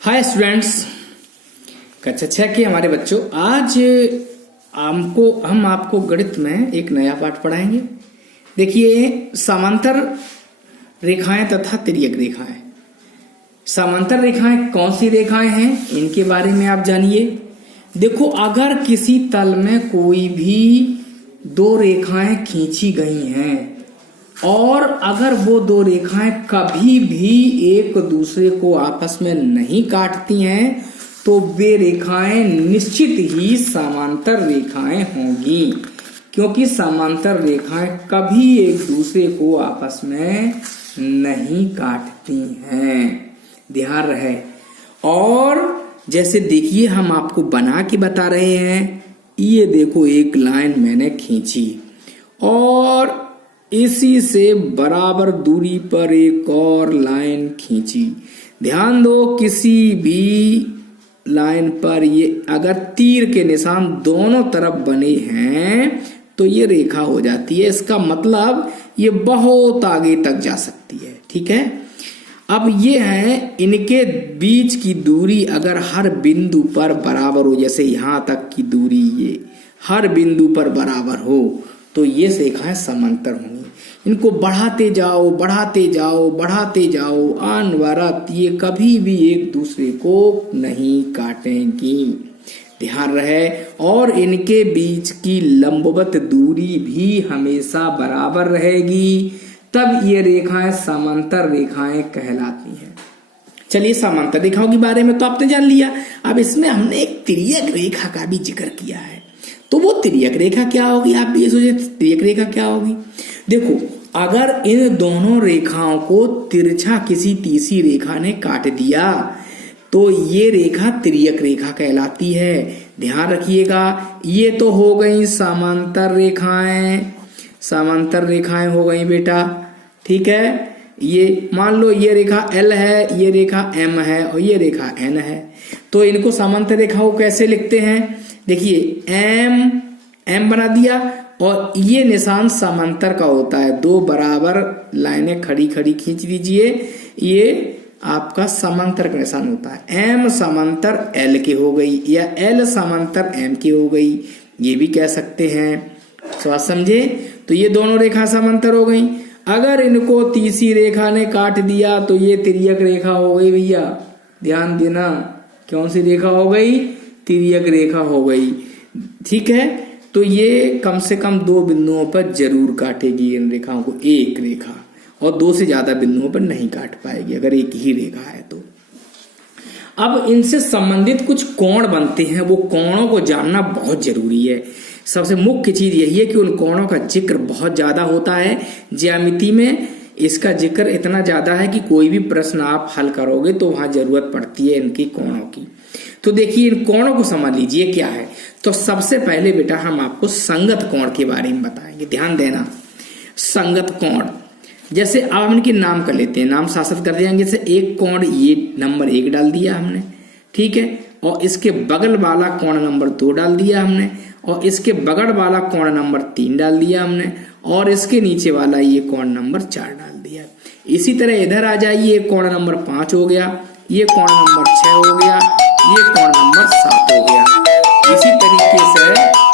Hi students, कक्षा 6 के हमारे बच्चों, आज हम आपको गणित में एक नया पाठ पढ़ाएंगे। देखिए, समांतर रेखाएं तथा तिर्यक रेखाएं। समांतर रेखाएं कौन सी रेखाएं हैं, इनके बारे में आप जानिए। देखो, अगर किसी तल में कोई भी दो रेखाएं खींची गई हैं और अगर वो दो रेखाएं कभी भी एक दूसरे को आपस में नहीं काटती हैं तो वे रेखाएं निश्चित ही समांतर रेखाएं होंगी, क्योंकि समांतर रेखाएं कभी एक दूसरे को आपस में नहीं काटती हैं। ध्यान रहे। और जैसे देखिए, हम आपको बना के बता रहे हैं। ये देखो, एक लाइन मैंने खींची और इसी से बराबर दूरी पर एक और लाइन खींची। ध्यान दो, किसी भी लाइन पर ये अगर तीर के निशान दोनों तरफ बने हैं तो ये रेखा हो जाती है। इसका मतलब ये बहुत आगे तक जा सकती है। ठीक है। अब ये है, इनके बीच की दूरी अगर हर बिंदु पर बराबर हो, जैसे यहां तक की दूरी ये हर बिंदु पर बराबर हो तो ये रेखाएं समांतर होंगी। इनको बढ़ाते जाओ बढ़ाते जाओ बढ़ाते जाओ, अनवरत ये कभी भी एक दूसरे को नहीं काटेंगी। ध्यान रहे। और इनके बीच की लंबवत दूरी भी हमेशा बराबर रहेगी, तब ये रेखाएं समांतर रेखाएं कहलाती हैं। चलिए, समांतर रेखाओं के बारे में तो आपने जान लिया। अब इसमें हमने एक तिर्यक रेखा का भी जिक्र किया है। तो वो तिर्यक रेखा क्या होगी, आप भी ये सोचिए, तिर्यक रेखा क्या होगी। देखो, अगर इन दोनों रेखाओं को तिरछा किसी तीसरी रेखा ने काट दिया तो ये रेखा तिर्यक रेखा कहलाती है। ध्यान रखिएगा, ये तो हो गई समांतर रेखाएं। समांतर रेखाएं हो गई बेटा। ठीक है। ये मान लो ये रेखा L है, ये रेखा M है और ये रेखा N है। तो इनको समांतर रेखाओं कैसे लिखते हैं? देखिए, M बना दिया और ये निशान समांतर का होता है। दो बराबर लाइनें खड़ी खड़ी खींच दीजिए, ये आपका समांतर का निशान होता है। M समांतर L की हो गई या L समांतर M की हो गई, ये भी कह सकते हैं। बात समझे? तो ये दोनों रेखा समांतर हो गई। अगर इनको तीसरी रेखा ने काट दिया तो ये तिर्यक रेखा हो गई भैया। ध्यान देना, कौन सी रेखा हो गई? तिर्यक रेखा हो गई। ठीक है। तो ये कम से कम दो बिंदुओं पर जरूर काटेगी इन रेखाओं को, एक रेखा, और दो से ज्यादा बिंदुओं पर नहीं काट पाएगी अगर एक ही रेखा है तो। अब इनसे संबंधित कुछ कोण बनते हैं, वो कोणों को जानना बहुत जरूरी है। सबसे मुख्य चीज यही है कि उन कोणों का जिक्र बहुत ज्यादा होता है। ज्यामिति में इसका जिक्र इतना ज्यादा है कि कोई भी प्रश्न आप हल करोगे तो वहां जरूरत पड़ती है इनकी कोणों की। तो देखिए, इन कोणों को समझ लीजिए क्या है। तो सबसे पहले बेटा हम आपको संगत कोण के बारे में बताएंगे। ध्यान देना, संगत कोण। जैसे अब हम इनके नाम कर लेते हैं, नाम शासित कर देंगे। जैसे एक कोण, ये नंबर 1 डाल दिया हमने। ठीक है। और इसके बगल वाला कोण नंबर 2 डाल दिया हमने, और इसके बगल वाला कोण नंबर 3 डाल दिया हमने, और इसके नीचे वाला ये कोण नंबर 4 डाल दिया। इसी तरह इधर आ जाइए, कोण नंबर 5 हो गया, ये कोण नंबर 6 हो गया, ये कोण नंबर 7 हो गया। इसी तरीके से